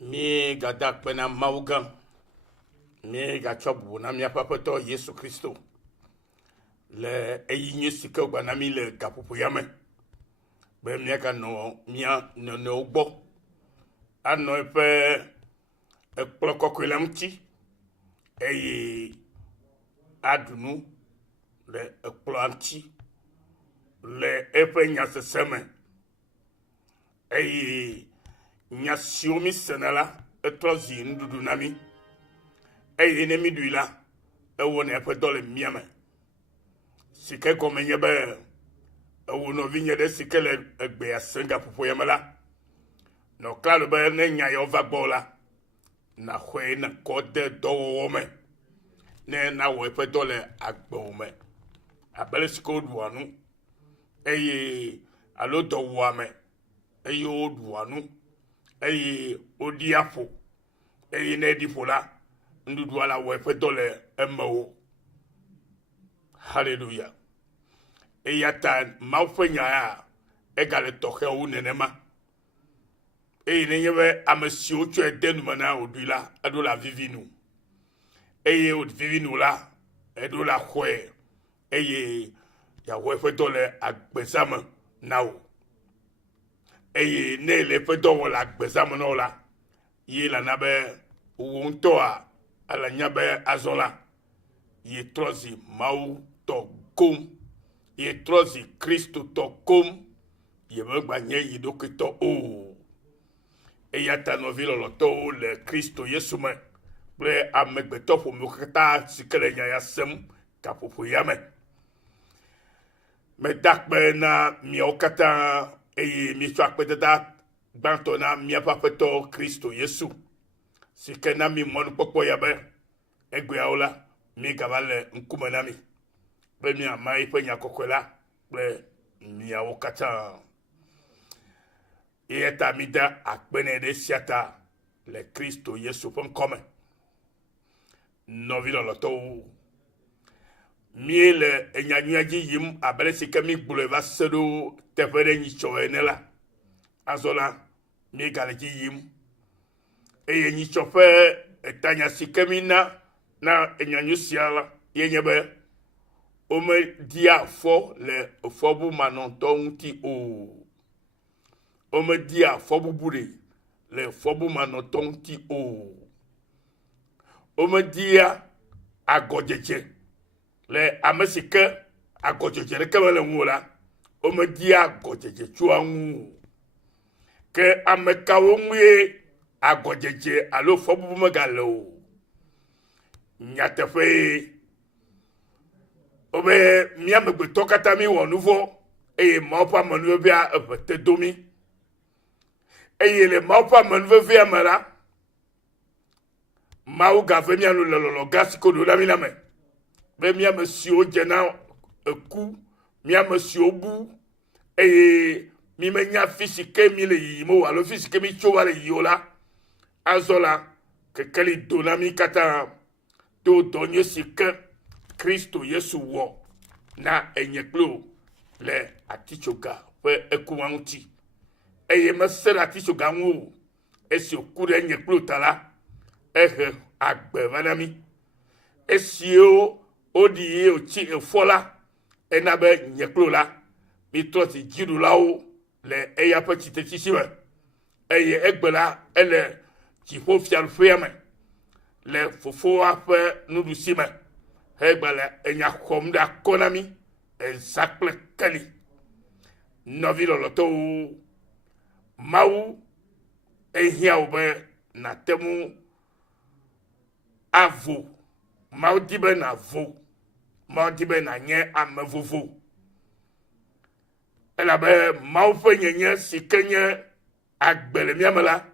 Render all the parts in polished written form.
mi gada kpena maugan mi ga chobu na mi apapeto Yesu Kristo le eyinye sike gba na mi le gapupu yame be mi ka no mia no gbo ano epe ekplo kokolamti eyi adunu le ekplo anti le epe nyaseseme eyi nyasiomi senala etrozi ndudu nami eyi nemi duila ewo ne epe dole miame sike komenye be ewo no vinye de sike le egbe asenga popo yamala no klaro be ne nya yo vagbola na hwe na kode dowo me ne na wo epe dole agbo me abele siko duanu eyi alo dowo ame eyi oduanu eyi odiapo eyi nedipola ndudu ala wo epe dole emmo hallelujah eyata maufenya ya egale toke u nenema eyi nenyebe amesi ocho edenu mana odula adola vivinu eyi od vivinu la edola hwe eyi ya wo epe dole agbesama nawo eye ne le pe do wala gbezam no la ye la na be wonto a ala nya be azola ye trozi mau to kom ye trozi Kristo to kom ye be gbanye yi dokito o e ya ta no vilo lo to le Kristo Yesu me ple amegbeto fo mokata sikele nya ya sem kapopo yame me dakbe na mi okata eyi mi so akpedada gbanto na mi apapeto Kristo Yesu sike na mi monu popo yabe egbe aola mi gavale nkume na mi be mi amai pe nya kokola be mi awokata eta mi da akpene de siata le Kristo Yesu pon come no vilo loto mi le enyanyaji yim abele sike mi gbuleva sedo tefere nyi chowenela azola mi galeji yim eye nyi chofe etanya sike mina na enyanyu siala yenyebe ome dia fo le fobu manonton ti o ome dia fobu bure le fobu manonton ti o ome dia agojeje le amesike agojeje le kemele ngola o me dia agojeje chuangu ke amekawo mwe agojeje alo fobu megalo nyatefe obe miamegbe tokata mi wo nouveau e maupa manu bia te domi e le maupa manu via mara mau gave mi anu lolo gasiko do la mi na me be mi amesio jena eku mi amesio bu mi menya fisike mi le yimo alo fisike mi chowa le yola azola ke kali donami kata do donye sike Kristo Yesu wo na enyeklo le atichoga we ekuwanti eye mesera atichoga nwu esi okure enyeklo tala agbe vanami esio odi ochi efola enabe nyeklo la mi troti jiru lao le eya pe chite chisime eye egbela ele chifo fial fiame le fofo ape nudu sime egbela enya komda konami exactly kali novilo loto mau ehia obe na temu avo mau dibe na vo mau dibe na nye amevovo ela be mau fe nyenye sikenye agbele miamela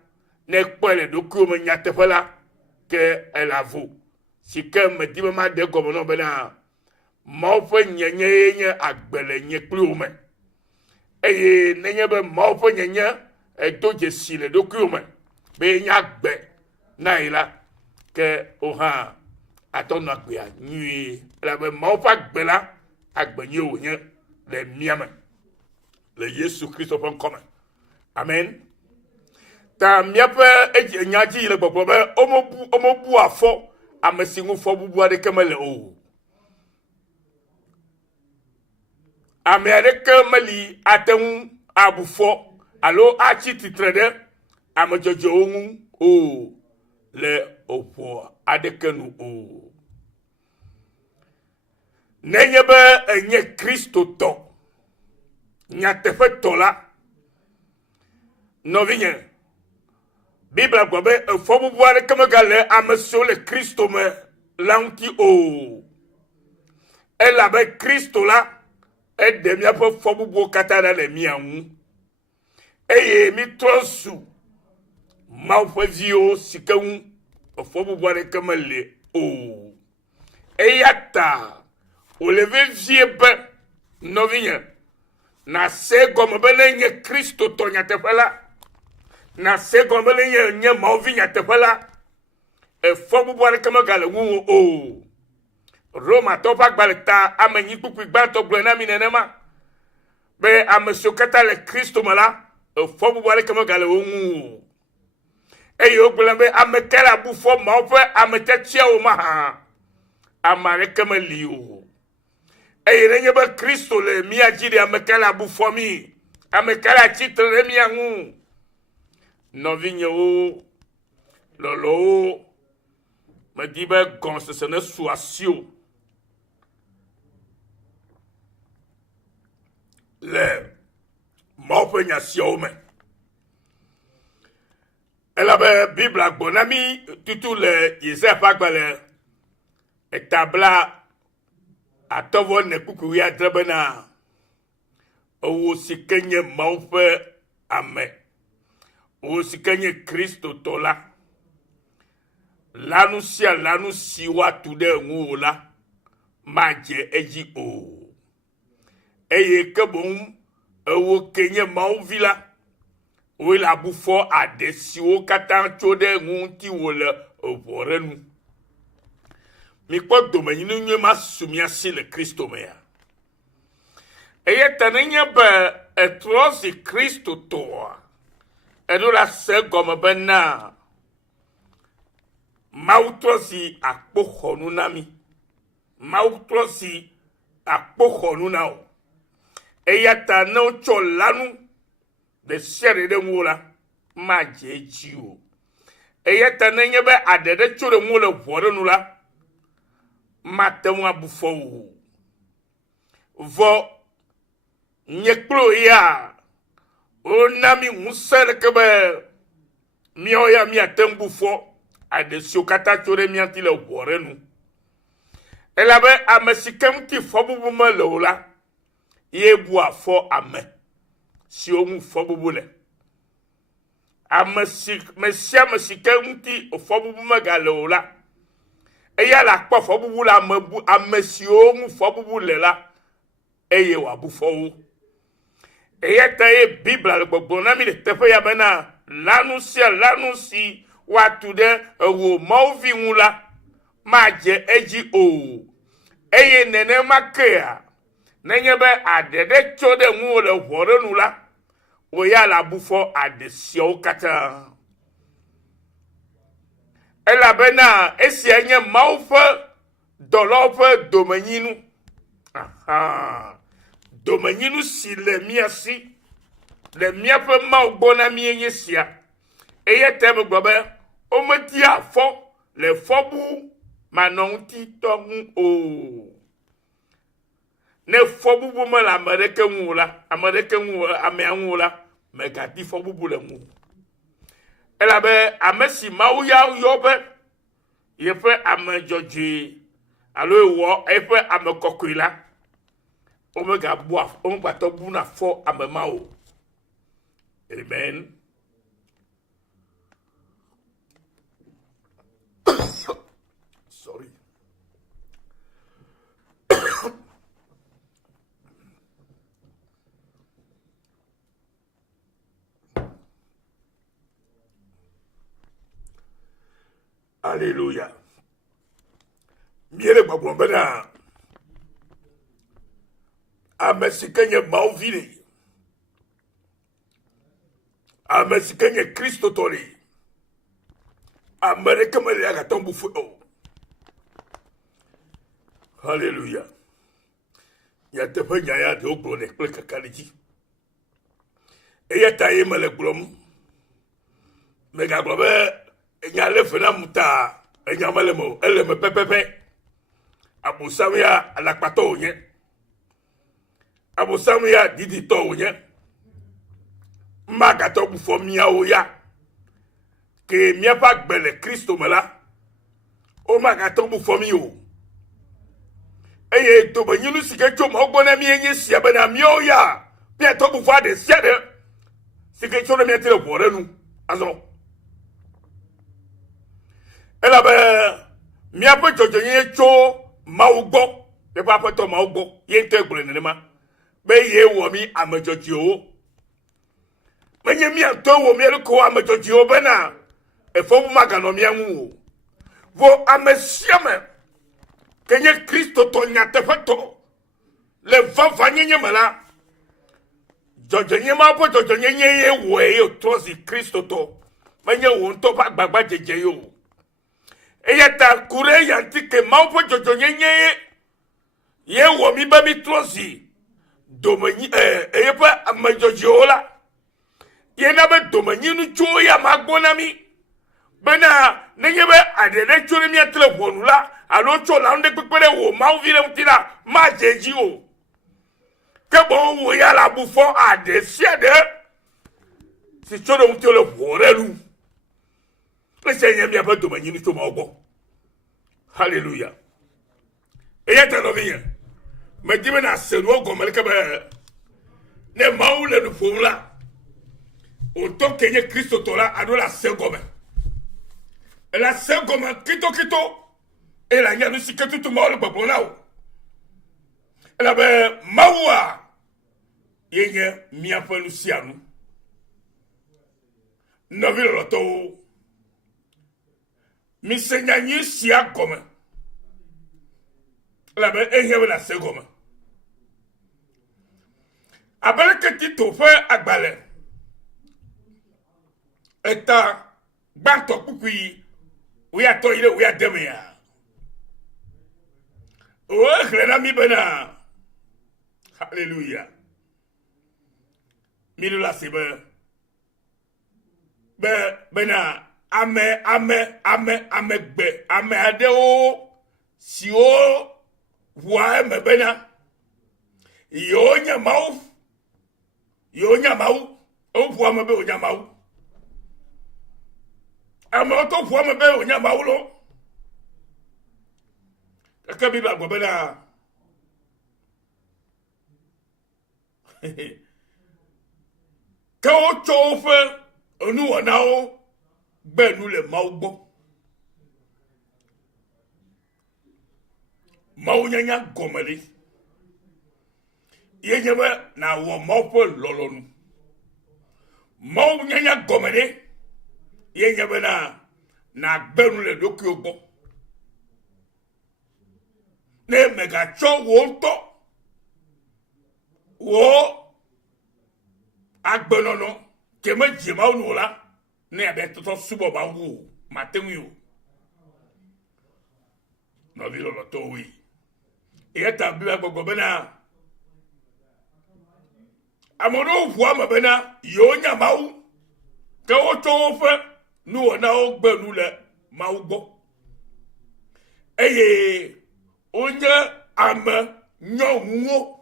ne kwele doku me nyatefela ke elavo sike me dibe ma de gomono be na mau fe nyenye agbele nye klume eye nenye be mau fe nyenye doje sile doku me be nya gbe na ila ke oha atonu agbe nyi la be mau fa gbela agbenye onye le miame le Yesu Christo pon come amen ta miape nyaji le gbogbo be omobu afọ amesingu fo bubu ade kemele o ame ade kemeli aten abufo alo achi titrede amejojo ohun o le opo ade kenu o nenye be enye Kristo to nyatefe tola novinye Bible kwa be fo bubu ade kemegale ameso le Kristo me lanti o ela be Kristo la ede mi apo fo bubu katana le mi anwu eye mi tonsu ma fo vio sikawu fo bubu ade kemele o eyata o leve vie be novinye na se gomo belenye Kristo to nyatefala na se gomo belenye nye maovi nyatefala fo bubu ade kemegale wu o Roma to pa gbaleta amenyi kuku gba to gblena mi nenema be amesokata le Kristo mala fo bubu ade kemegale wu eyo gblena be amekela bu fo ma ofe ametechia o ma ha amare kemeli o eye nenye be Kristo le mi ajide amekela bu fo mi amekela titre le mi angu novinye o lolo me dit be gonse se ne suasio le mope nya siome ela be Bible agbonami tutu le Isaiah pagbale etabla atovo ne kuku ya drebena owo sikenye mope ame owo sikenye Kristo tola lanu siwa tude ngula maje eji o eye kebon ewo kenye mauvila o la bufo adesiwo katan chode ngunti wole oborenu mi ko domenyi nyu masumia si le Kristo me ya eye tanenya be etrosi Kristo to edo la se gomo bena mautrosi akpokhonu nami mautrosi akpokhonu nao eyata no cholanu de sere de mula majejiu eyata nenye be adede chore mula vorenu la matemwa bufo vo nyeklo ya onami musere kebe mioya mi atembufo ade siokata chore mianti le worenu elabe amesikem ti fobubu malola yebu afo ame si omu fobubu le amesikem ti fobubu magalola eya la kpo fobubu la mebu amesi omu fobubu le la eye wa bufo eye taye Bible le gbogbo na mi le tefe ya bena lanu si watude wo mauvi ngula maje eji o eye nene makea nenye be adede chode ngule worenu la o ya la bufo adesio kata ela bena esi enye maufe dolofe domenyinu aha domenyinu si le miasi le miape maubona mienye sia eye teme gbobe o meti afọ le fobu manonti tongu o ne fobu bu me la amerike ngula ame megati fobu bu le ngu ela be amesi mawu ya yobe yefe amejoji alo ewo efe amekokuila o mega bu o mgbato bu na fo amemawo amen. Sorry. Alléluia. Miele babouambena. Amesikenye mauvili. Amesikenye Kristo tori. Amerika mele agatombu fu. Hallelujah. Ya te fe nya ya de oglo ne kple kakaliji. Eya ta ye mele glom. Mega globe enya le fena muta enya mele mo ele me pepepe. Abu Samia alakpato onye. Abu Samia didi to onye. Magato bu fo mia oya. Ke mia pa gbele Kristo mela. O magato bu fo mi o. Eye to be nyinu sike choma ogbona mi enye sia be na mi oya. Pia to bu fo de sia de. Sike chona mi atele bore nu. Azo. Ela be mi apo jojo ye cho maugbo. Be pa apo to maugbo. Ye to egbole ne ma. Be ye wo mi amajoji o. Menye mi ato wo mi ko amajoji o be na. E fo bu maga no mi anwu. Vo amesiame. Kenye Kristo to nyate feto. Le vava nyenye mala. Jojo nye ma po jojo nye ye wo e trozi Kristo to. Menye wo nto ba gbagba jeje yo. Eyata kure yantike ma po jojo nye ye wo mi ba mi trozi. Domani eyepa amajoji ola. Ye na be domani nu cho ya magbona mi. Bena nenye be adene cho mi telefonu la. Alo cho la onde pepere wo ma uvile mtila ma jeji o. Kebo wo ya la bufo ade siade. Si cho do mtile worelu. Lese nye mi abe domani nu cho ma obo. Hallelujah. Eyata no viye. Me dibe na senu ogo meleke be. Ne maule nu fomla. O to kenye Kristo tola ado la segome. La segome kito. Et la nya nusi ketu tu maule babona o. La be mawa. Yenye miapo lusianu. Novilo loto. Mi senyanyi siya gome. La be enyewe la segome. Abele keti tofe agbale. Eta banto kukui. Uya to ile uya deme ya. Oh, krena mi bena. Hallelujah. Milu la sibe. Bena ame gbe. Ame ade o. Si o. Wa me bena. Yo nya mau. O fu ame be o nya mau. Ame o to fu ame be o nya mau lo. Kaka Bible agobena. Ka o chofe onu ona o gbenu le maugbo. Maunyanya gomeli. Yenyebe na wo maupo lolonu. Maunyanya gomeli. Yenyebe na gbenu le doki ogbo. Ne mega cho wonto wo agbenono keme jema onula ne abe toto subo ba wu matenwi o no vilo lo to wi e ta bi gbogbo bena amono fu ama bena yo nya mawu ke o to fe nu ona o gbenu le mawu gbo eye onye ame nyonwo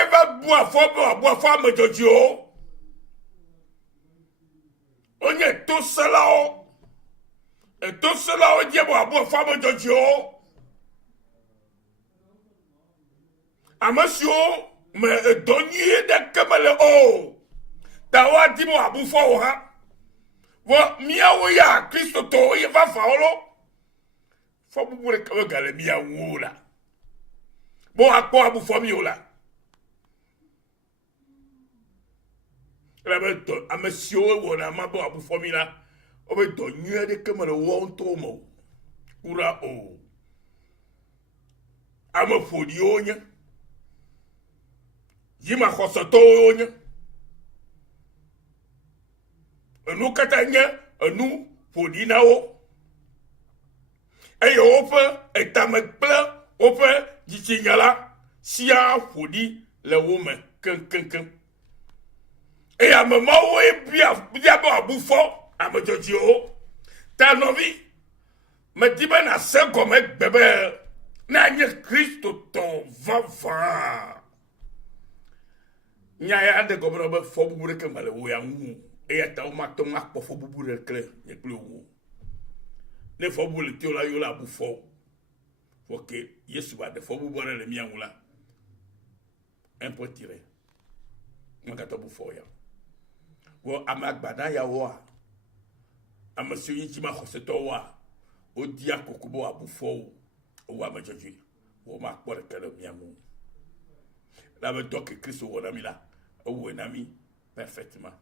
eva bu afo amejoji o onye to sela o je bu afo amejoji o amasio me donyi de kemele o tawa dimo abu fo ha wo miawo ya Kristo to ye va faolo fo bubure ka gale miawo la bo akpo abu fo mi ola la be to amesio wo na ma bo abu fo mi la o be to nyu de kemele wo nto mo ura o ama fo di onya Yima khosoto nye. Enu katanya, enu fodinao. Eyo ofe etamekple ofe jichinyala sia fodi le wome ken. Et à un moment où il y a un bouffon, à me dire, t'as envie, me dis ben à ce comme bébé, n'a ni Christ ton va. Nya ya de comme no fo bubure ke male wo ya ngu. E ya ta o ma to ma po fo bubure kle, ye kle wo. Ne fo bubure ti o la yo la bouffon. Faut que Yesu va de fo bubure le miangu la. Un peu tiré. Mon gato bouffon ya. Wo amagbada ya wa amasio yin chima khoseto wa odia kokubo abufo wa majoji wo ma kpore kele miamu la me doke Christ wo na mi la wo na mi parfaitement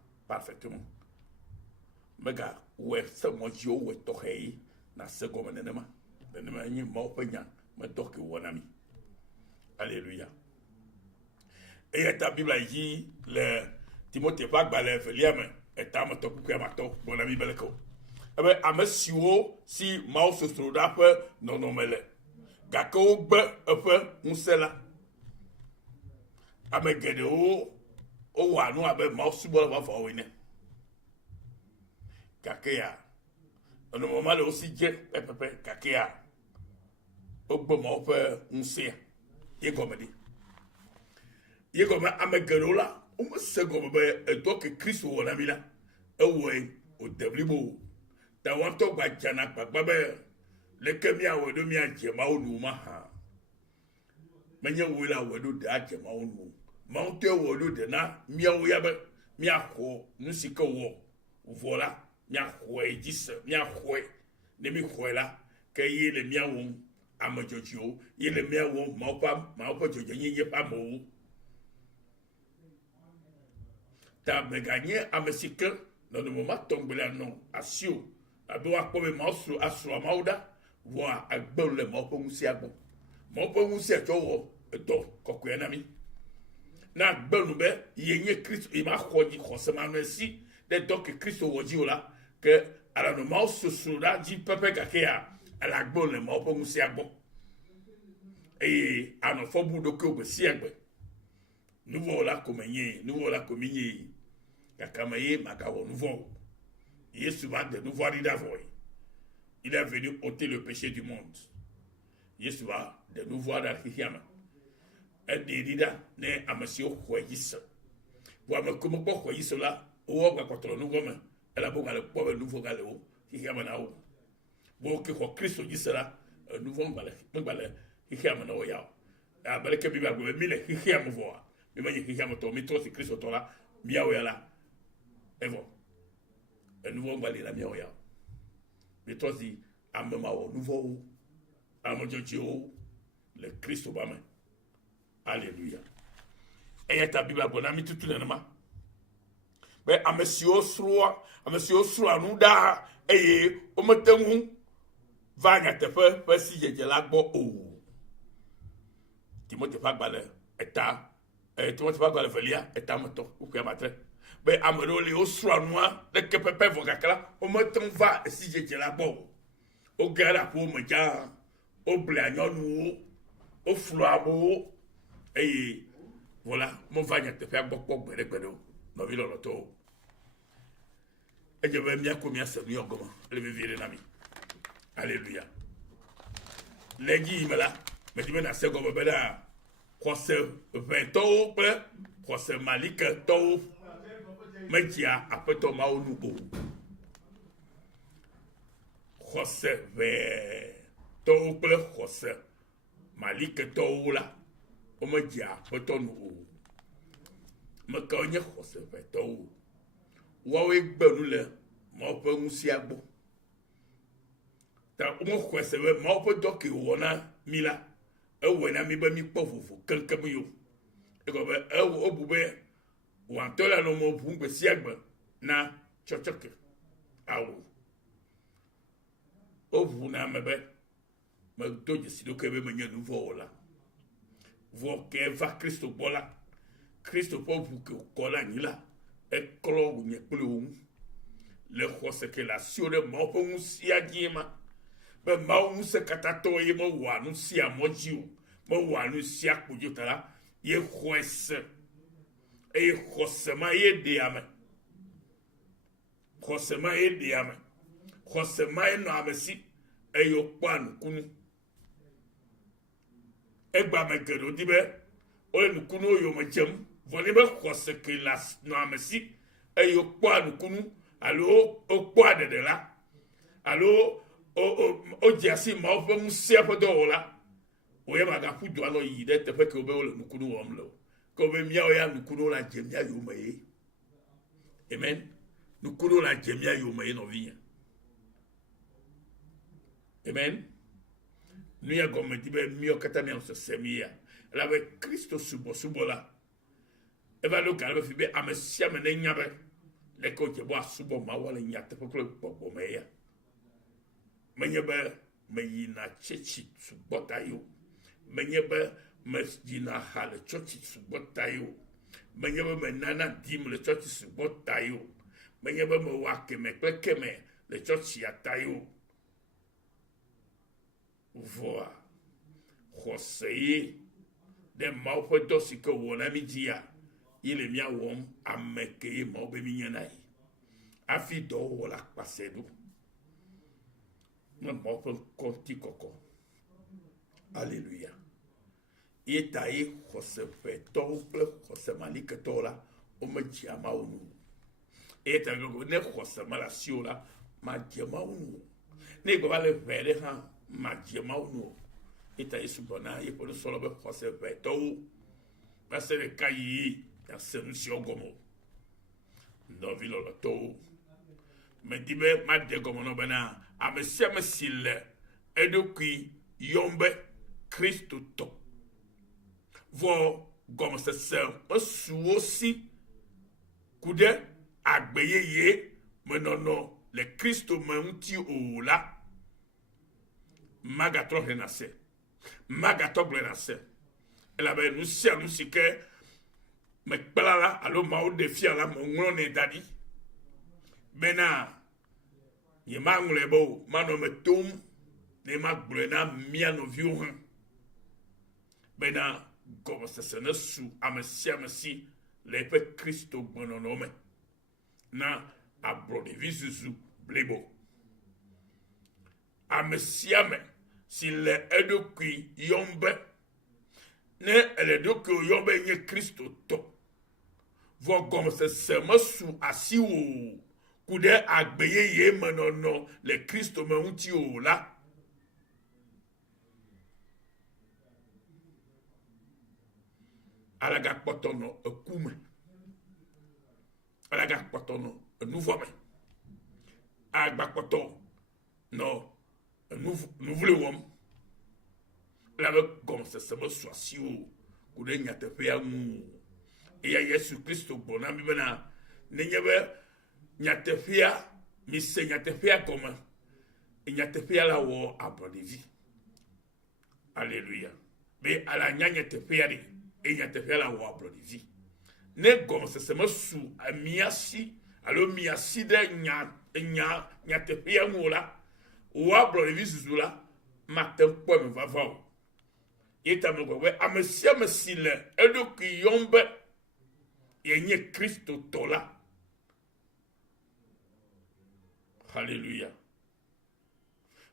mega we se moji o we to hei na se go menema yin mo penya me doke wo na mi alléluia. Et ta Bible dit le Timothée pas balé Veliam et ta moto ku amato mon ami beleko. Eh ben amesiwo si mau se stroda pe non mele. Gako gbe epe unsela. Amegede o wa nu abe mau subo la fa wine. Kakea. On moment le aussi je pepe kakea. O gbe mau pe unse. E comme dit. Ye comme amegede la o se go be eto ke Christ wo na mi la ewe o deblibo ta wan to gba jana gbagba be le ke mi awo do mi ajema onu ma ha menye wo la wo do da ajema onu ma o te wo do de na mi awo ya be mi akho nu sika wo voilà mi akho e jise mi akho ne mi kho la ke ye le mi awo amajojo ye le mi awo ma o pa jojo ye pa mo ta me gagné à me sique dans le moment tomber là non assio abewa ko me maso asro amauda voa agbon le mo po musi agbo mo po musi to wo to kokwe na mi na gbonu be yenye Christ e ma khoji khosema no si de donc Christ wo ji ola que ala no maso sura di pepe kakea ala gbon le mo po musi agbo e ano fo bu do ko be si agbo nouveau la communier kakamaye makawo nouveau Yesu va de nouveau d'avoy. Il est venu ôter le péché du monde. Yesu va de nouveau d'archiam. Et dida ne amasio khoyis. Wa me comme ko khoyis la o ga contre nouveau mais elle a beau le pauvre nouveau galeo hiama na o. Bo ke ko Christ gisela nouveau ngale hiama na o ya. A bale ke biba go mile hiama voa. Mais moi qui j'aime toi mais toi c'est Christ toi là miaou ya là et bon un nouveau balé la miaou ya mais toi si amema au nouveau amojojo le Christ obama alléluia et ta Bible bon ami tout le nama mais amesio sroa nous da et o metengu va nya te pe si je la gbo o Timothée pas balé eta tu vas pas le velia et ta moto ou que matre ben amelo le osra noa de que pepe vogakala o meton va si je la bo o gara pour me ja o blagnon o fluabo et voilà mon vagna te faire beaucoup berebedo no vilo loto et je vais bien combien c'est mieux comment le vivre nami alléluia les gi mala mais tu me na se go bebeda Crosse 20 ans, crosse Malik Tau, Metia, après ton maounou. Crosse 20 ans, crosse Malik Tau là, au Metia, après ton ou. Me cogne crosse 20 ans. Wawe Benoule, mon peu moussiabo. T'as au moins crosse 20 ans, mon peu d'oki ou on a mis là. Ewena mi ba mi kpofufu kankan yo ego be ewo obube wan tola no mo bu gbe si agba na chochoke awu ovu na mebe me doje si do kebe menye nouveau la vo ke va Christ bola Christ ƒe ʋu ke wòkɔ ɖe anyi la eklɔ wònye kple wo ŋu le xɔse ke le asiwo ɖe Mawu ƒe ŋusia dzi ma be Mawu ŋusẽ katãtɔ ye mewɔa nu sia mɔ dzi o mewɔa nu sia kpodzo ta la ye xɔe se eye xɔse ma ye ɖe ame xɔse ma ye ɖe ame xɔse ma ye nɔ ame si eye wòkpɔa nukunu egba me geɖewo di be wole nukunuwo yome dzem vɔ ne be xɔse ke le nɔ ame si eye wòkpɔa nukunu alo wòkpɔa ɖeɖe la alo wodze asi Mawu ƒe ŋusẽ ƒe dɔwɔla woye magaƒu du alɔ yi ɖe teƒe ke wobe wole nukunu wɔm le o ke wobe míawo ya nukunu la dze mía yome ye amen nukunu la dze mía yome ye nɔvinye amen nu ya gɔme di be míawo katã míanɔ sese mi ya elabe Kristo subɔsubɔ la eva ɖo ga le fi be ame sia ame ne nya be leke wodze be asubɔ Mawu le nyateƒe kple gbɔgbɔ me ya menye be me yina tsetsi sugbɔ ta yi o menye be me yina ha le tsɔtsi sugbɔ ta yi o menye be me nana dim le tsɔtsi sugbɔ ta yi o menye be me wɔa keme kple keme le tsɔtsia ta yi o vɔa xɔse ye ɖe Mawu ƒe dɔ si ke wɔ na mi dzia ye le mía wɔm ame ke ye Mawu be mi nye na yi hafi dɔwɔwɔ la kpase ɖo ne Mawu ƒe ŋkɔti kɔkɔ aleluya ye ta ye xɔse ʋɛtɔwo kple xɔse maliketɔwo la womedzia Mawu nu ye ta gogo ne xɔse me le asiwo la madze Mawu nu ne gbe va le ʋɛ ɖe hã madze Mawu nu ye ta Yesu gblɔna ye ƒe nusrɔ̃lawo be xɔse ʋɛtɔwo va se ɖe ka yi yase nu siwo gɔme o nɔvi lɔlɔtɔwo medi be made gɔme nɔ bena ame sia ame si le eɖokui yɔm be kristotɔ vɔ gɔmesese mesu wo si ku ɖe agbe yeye menɔnɔ le Kristo me ŋuti o la magatrɔ hena se magatɔ gblẽna se elabe nu sia nu si ke mekpla la alo Mawu ɖe fia la meŋlɔnɛ da ɖi bena ye maŋlɔe be o manɔ me tom ne magblɔe na mía nɔviwo hã bena gɔmesese ne su ame sia ame si le eƒe Kristo gbenɔnɔ me na ablɔɖevi zuzu blibo ame sia ame si le eɖokui yɔm be ne ele eɖokui yɔm be nye Kristo tɔ vɔ gɔmesese mesu asi wo ku ɖe agbe yeye menɔnɔ le Kristo me ŋuti o la alagakpɔtɔ nɔ eku me alagakpɔtɔ nɔ enuvɔ me alagbakpɔtɔ nɔ nuvle wɔm elabe gɔmesese mesu asi wo ku ɖe nyateƒea ŋu eya Yesu Kristo gbɔna mi bena nenye be nyateƒea mise nyateƒea gɔme nyateƒea la wɔ ablɔɖevi aleluya be ala nya nyateƒea ɖe eye nyateƒea la wɔ ablɔɖevi ne gɔmesese mesu mia si alo mia si ɖe nyateƒea ŋu la wɔ ablɔɖevi zuzu la mate ŋu kpɔe me vava o ye ta me gbe ame sia ame si le eɖokui yɔm be yenye Kristo tɔ la haleluya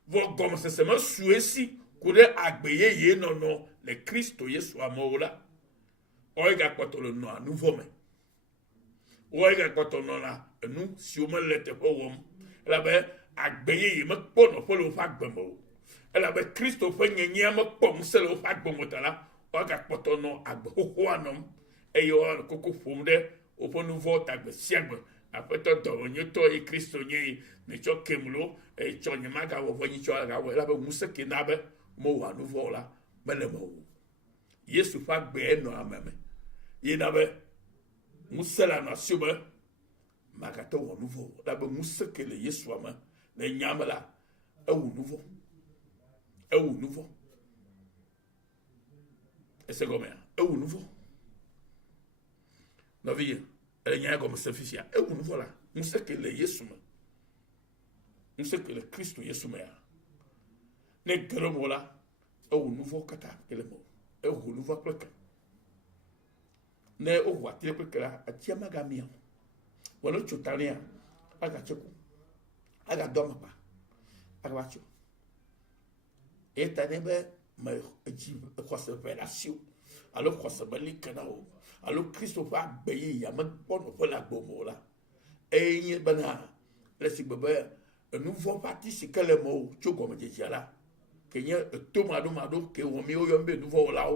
vɔ gɔmesese mesu esi ku ɖe agbe yeye nɔnɔ le Kristo Yesu amewo la wɔye gakpɔtɔ le nɔa nuvɔ me wɔye gakpɔtɔ nɔna enu siwo mele teƒe wɔm elabe agbe yeye mekpɔ nɔƒe le woƒe agbe me o elabe Kristo ƒe nyenyea mekpɔ ŋusẽ le woƒe agbe me ta la wɔye gakpɔtɔ nɔ agbe xoxoa nɔm eye wɔle koko ƒom ɖe woƒe nuvɔ ta gbe sia gbe aƒetɔ dɔwɔnyetɔ ye Kristo nye ne tsɔ kemlo eye tsɔ nye magawɔ ƒe nyitsɔ agawɔ elabe ŋusẽ ke na be mewɔa nuvɔ la mele me o Yesu ƒe agbe nɔ ame me ye na be ŋusẽ la nɔ asio be magate wɔ nuvɔ o elabe ŋusẽ ke le Yesua me le nyame la ewu nuvɔ ese gɔmea ewu nuvɔ Novie, elle n'y a comme ça, fils. Et vous voilà. Nous savons que le Yesuma. Nous savons que le Christ Yesuma. Ne gërëm la. Et vous nouveau kata. Et vous nouveau plek. Ne o watire plek la. A tia magamia. Wano chotania. Aga cheku. Aga domapa. Aga wacho. Et tanebe. Mais quoi se révélation. Alors quoi se bali kanao. Alors Christophe a payé, il y a même pas de la bombe là. Et il y a un nouveau parti, c'est que le mot, tu comme déjà là. Qu'il y a un tomado, que on met au yombe nouveau là.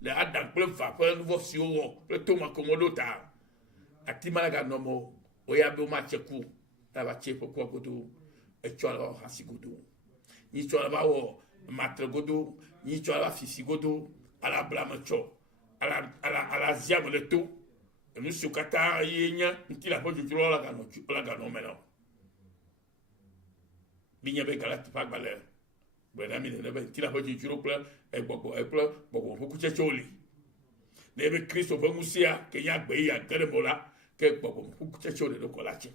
Le adam plein va, plein nouveau si on, le tomate comme l'autre. A timalaga nomo, oyabe au match coup, la bache pourquoi godo, et tu as la hasi godo. Ni tu as la matre godo, ni tu as la fisi godo, à la blâme cho. À la ziam de tout. Et nous sommes kata yenya, qui la poche du la gano maintenant. Binya be galat pas balère. Benami ne be qui la poche du plein et beaucoup beaucoup de choli. Nebe Christo be musia que ya be ya keremola que beaucoup de choli de colache.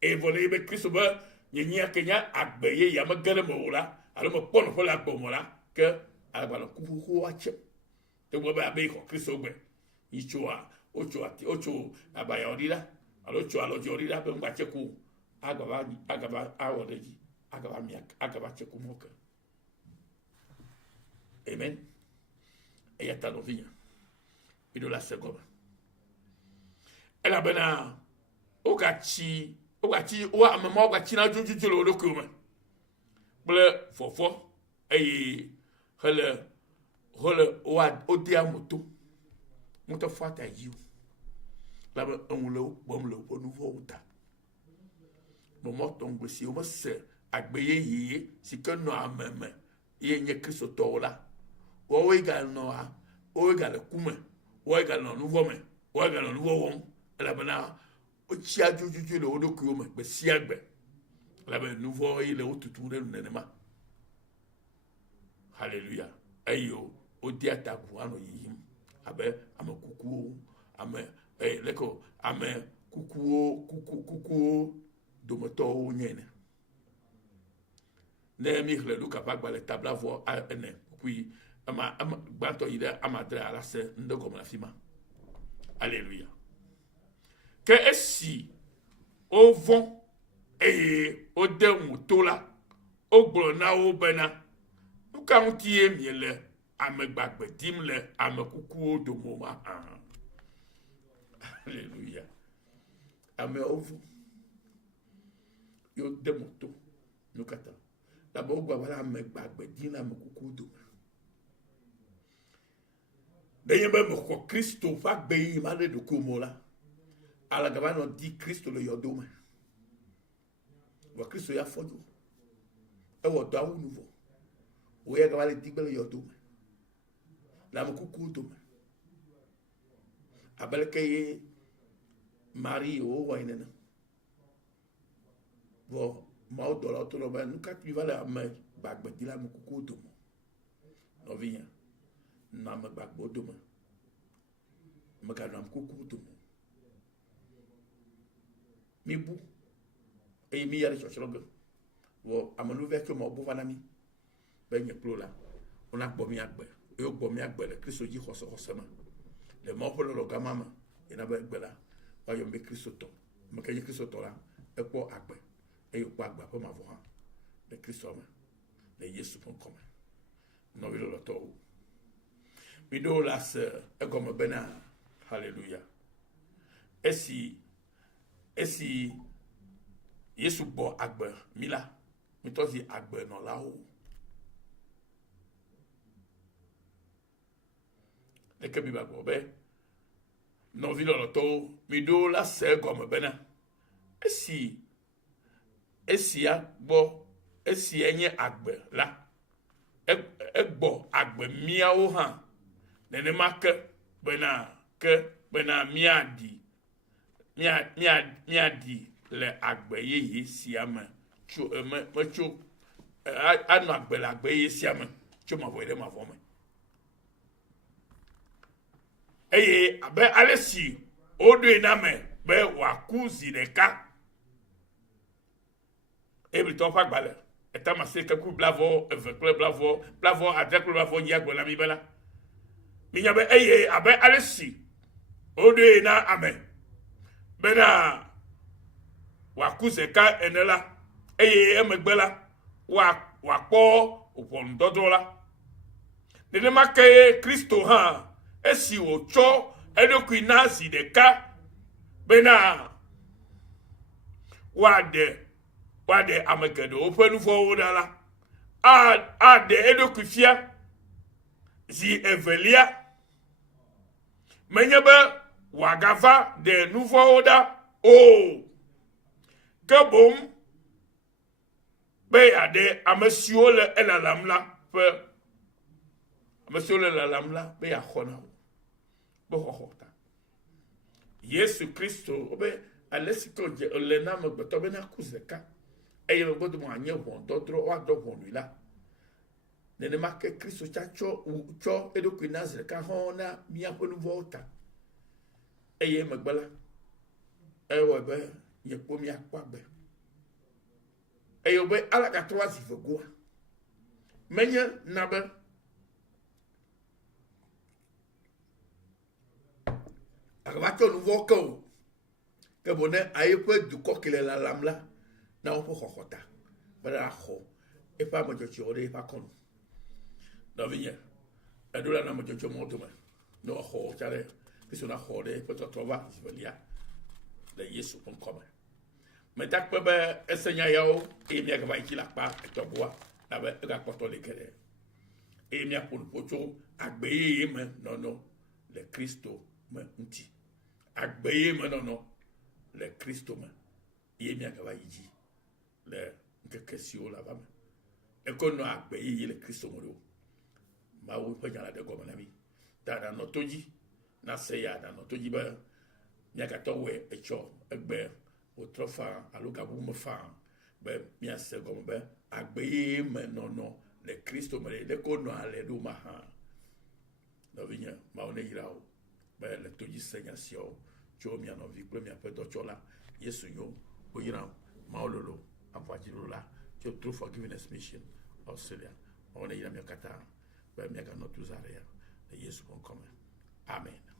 Et volé be Christo be yenya kenya akbeye ya me keremola, alors me pon pour la bomola que à la kuku wache. Te wo ba be ko Kristo gbe ichoa ocho abaya orira alocho orira be ngba cheku agaba awodeji agaba miak agaba cheku moka. Amen. E ya ta novinha ido la segoma ela bena ogachi wa amama ogachi na juju lo dokuma ble fofo hele wa odia moto fata yiu la on le bom le nouveau uta mo moto ngbeси o mo se agbeye yi si ke no ameme ye nye Kristo to la o we ga no a o we ga le kuma o we ga no nouveau me o we ga no nouveau won la bana o chi ajuju le odoku o me be si agbe la be nouveau ile otutu le nenema. Hallelujah. Ayo odi ataku ano yihim abe amakuku ame leko ame kuku domoto nyene ne mi le du capable le table avoir ene puis ama banto ida amadre ala se ndo comme la fima. Alléluia. Que esi au vent et au demuto la au blona au bena nous quand tie miele amegbagbe dim le amekuku do moma. Alléluia. Ame ovu yo demoto nous kata d'abord gba wala amegbagbe dim la amekuku do d'ailleurs même ko Christo fa gbe yi ma le do ko mola ala gaba no di Christo le yodo ma wa Christo ya fojo e wo do awu nouveau o ya gaba le di le yodo ma la mkuku to abelke Marie o wa inena bo ma o do la to lo ba nunca tu va la me bagbe di la mkuku to no vinha na me bagbo to me ka na mkuku to mi bu e mi ya le chochologo wo amanu ve ke mo bu va na mi be nye plo la ona gbo mi agbe yo gbo mi agbele Kristo ji khosema le mo polo lo gamama ina ba gbela wa yo me Kristo to me ka Kristo to la e po agbe e yo po agba po ma vo ha le Kristo ma le Yesu pon koma no vi lo to mi do las e como bena. Hallelujah. Esi Yesu bo agbe mila mi to si agbe no la o e ke biba go be no vi lo to mi do la se comme bena esi enye agbe la egbo agbe miawo han nene make bena miadi le agbe ye siame chu me chu anu agbe la agbe ye siame chu ma vo me eye abe alesi odo na me be waku zideka ebrito fa gbale eta mase keku blavo evekle blavo adekle blavo yagbo la mi bela mi nyabe eye abe alesi odo na ame bena waku zeka enela eye emegbela wakpo opon la nene make Kristo ha esi ocho edokui na zideka bena wade amekedo openu fowodala ade edokui fia zi evelia menyebe wagava de nufowoda o kebom be ade amesio le elalamla pe amesio le elalamla be akhona bo khokhota Yesu Kristo obe alesiko je le na me gbeto be na kuzeka eye me gbodo mo anye won dodro wa do won ila nene make Kristo cho edoku nazreka hona mia ponu volta eye me gbala ewe be ye pomi akwa be eye be ala ka 3 zifogua menye nabe Arbacho nouveau ko que bonne aye quoi du coq il la lamla na on peut khota bala kho et pas mo joti pas kon do vigne e do la na mo joti mo to ma no kho chare piso na kho de peut trova velia de Yesu kon comme mais tak pe be esenya yao e mi ga ba ki la pa to boa na be ga poto le kere e mi apun pocho agbeye me non le Cristo me nti agbeye me non le Cristo me ye mi akaba yiji le nkekesio la ba e kono agbeye le Cristo mo ma wo pe jala de go na mi da no toji na se ya da no toji ba mi akato we echo egbe o trofa aluga bu me fa be mi ase go be agbeye me non le Cristo me le kono ale do ma ha no vinya ma one yirao be le toji senyasio cho mi anovi premier pe do chola Yesu yo o yira maololo avajirula cho true forgiveness mission Australia on yira mi kata be mi ga no tuzarea de Yesu kon come amen.